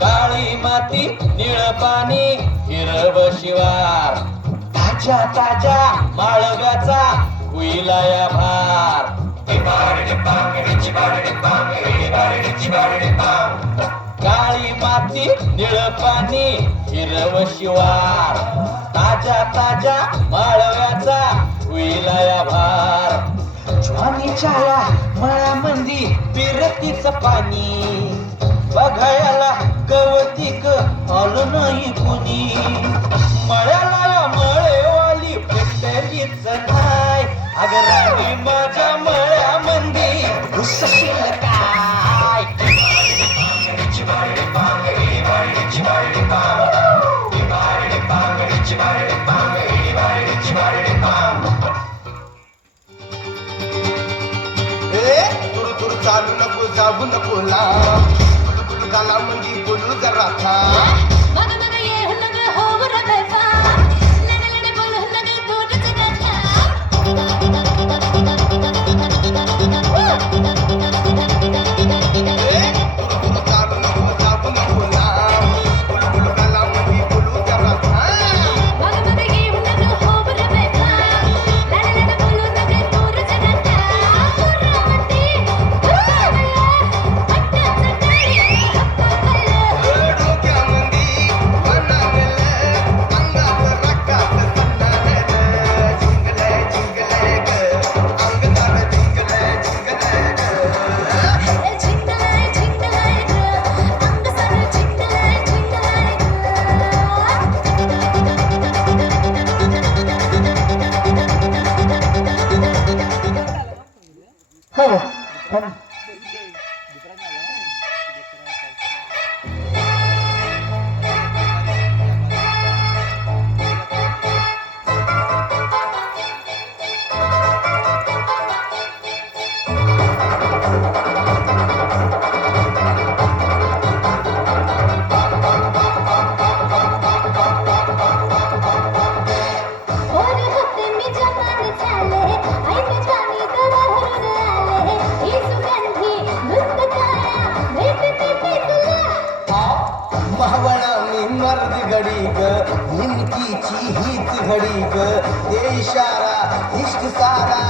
काळी माती निळ पाणी हिरव शिवार ताज्या ताज्या माळव्याचा कुईलाया भार काळी माती निळ पाणी हिरव शिवार ताज्या ताज्या माळव्याचा कुईलाया भार ज्वानीच्या या मळ्यामंदी पिरतीच पाणी बघायला गवतिक आलं नाही कुणी मळ्याला मळेवाली भेटलीच नाही अगं राणी माझ्या मळ्यामंदी घुसशील काय तुरु चालू नको जाऊ नको लांब गाला मंदी बोलू जरा थांब घडी ग निमकीची हीच घडी ग ते इशारा इश्क सारा